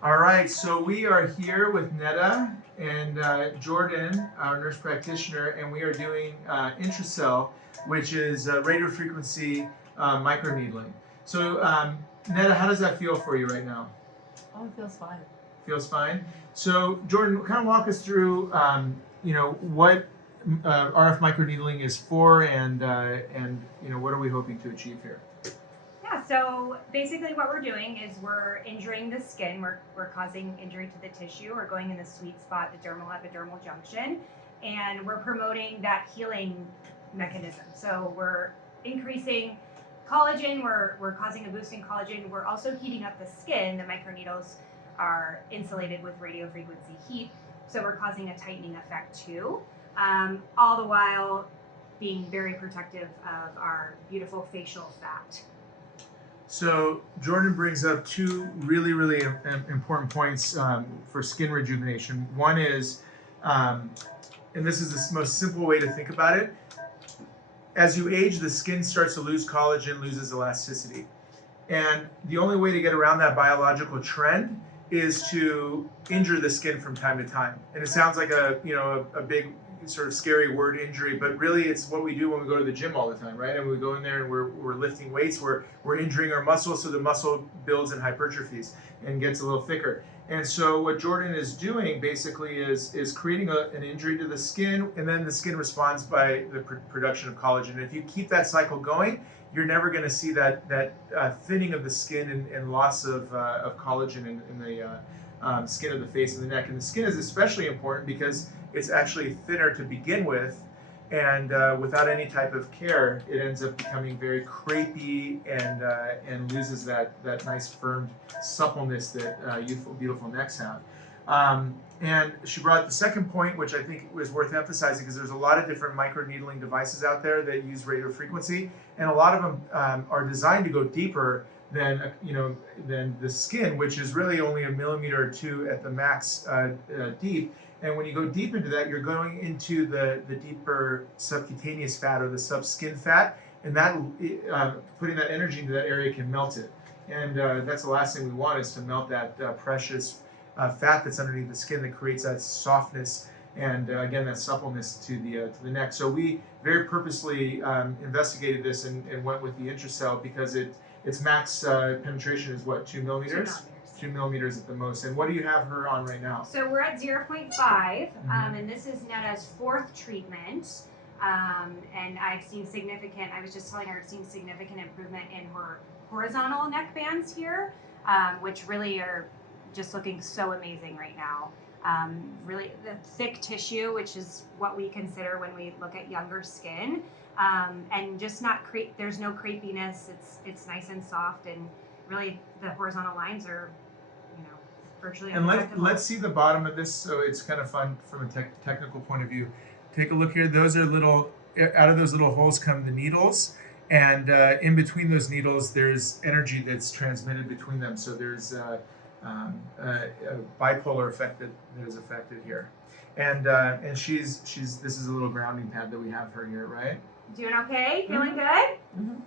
All right, so we are here with Netta and Jordan, our nurse practitioner, and we are doing Intracel, which is radiofrequency microneedling. So, Netta, how does that feel for you right now? Oh, it feels fine. Feels fine. So, Jordan, kind of walk us through, what RF microneedling is for, and what are we hoping to achieve here? Yeah, so basically what we're doing is we're injuring the skin. We're causing injury to the tissue. We're going in the sweet spot, the dermal epidermal junction, and we're promoting that healing mechanism. So we're increasing collagen, we're causing a boost in collagen. We're also heating up the skin. The microneedles are insulated with radio frequency heat, so we're causing a tightening effect too. All the while being very protective of our beautiful facial fat. So Jordan brings up two really important points for skin rejuvenation. One is, and this is the most simple way to think about it, as you age, the skin starts to lose collagen, loses elasticity. And the only way to get around that biological trend is to injure the skin from time to time. And it sounds like a big sort of scary word, injury, but really it's what we do when we go to the gym all the time, right? And we go in there and we're lifting weights, we're injuring our muscles, so the muscle builds and hypertrophies and gets a little thicker. And so what Jordan is doing basically is creating an injury to the skin, and then the skin responds by the production of collagen. And if you keep that cycle going, you're never going to see that thinning of the skin and loss of collagen in the skin of the face and the neck. And the skin is especially important because it's actually thinner to begin with, and without any type of care, it ends up becoming very crepey and loses that nice firm suppleness that youthful, beautiful necks have. And she brought the second point, which I think was worth emphasizing, because there's a lot of different microneedling devices out there that use radio frequency, and a lot of them are designed to go deeper than the skin, which is really only a millimeter or two at the max deep. And when you go deep into that, you're going into the deeper subcutaneous fat or the subskin fat, and that putting that energy into that area can melt it. And that's the last thing we want, is to melt that precious fat that's underneath the skin that creates that softness and again that suppleness to the neck. So we very purposely investigated this and went with the Intracel because its max penetration is what, 2 millimeters? 2 millimeters at the most. And what do you have her on right now? So we're at 0.5, and this is Netta's 4th treatment. And I've seen significant, I was just telling her, I've seen significant improvement in her horizontal neck bands here, which really are just looking so amazing right now. Really the thick tissue, which is what we consider when we look at younger skin, and just not there's no crepiness. It's nice and soft, and really the horizontal lines are virtually. And let's see the bottom of this, so it's kind of fun from a technical point of view. Take a look here. Those are out of those little holes come the needles, and in between those needles there's energy that's transmitted between them. So there's a bipolar effect that is affected here. And she's this is a little grounding pad that we have her here, right? Doing okay? Feeling good?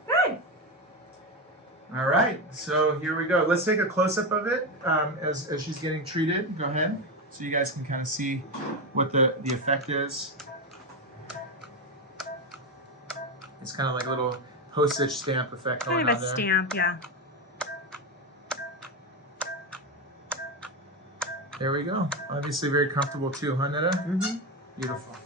Good. All right, so here we go. Let's take a close-up of it as she's getting treated. Go ahead, so you guys can kind of see what the effect is. It's kind of like a little postage stamp effect going on there. Kind of a stamp, yeah. There we go. Obviously very comfortable too, huh, Netta? Mm-hmm. Beautiful.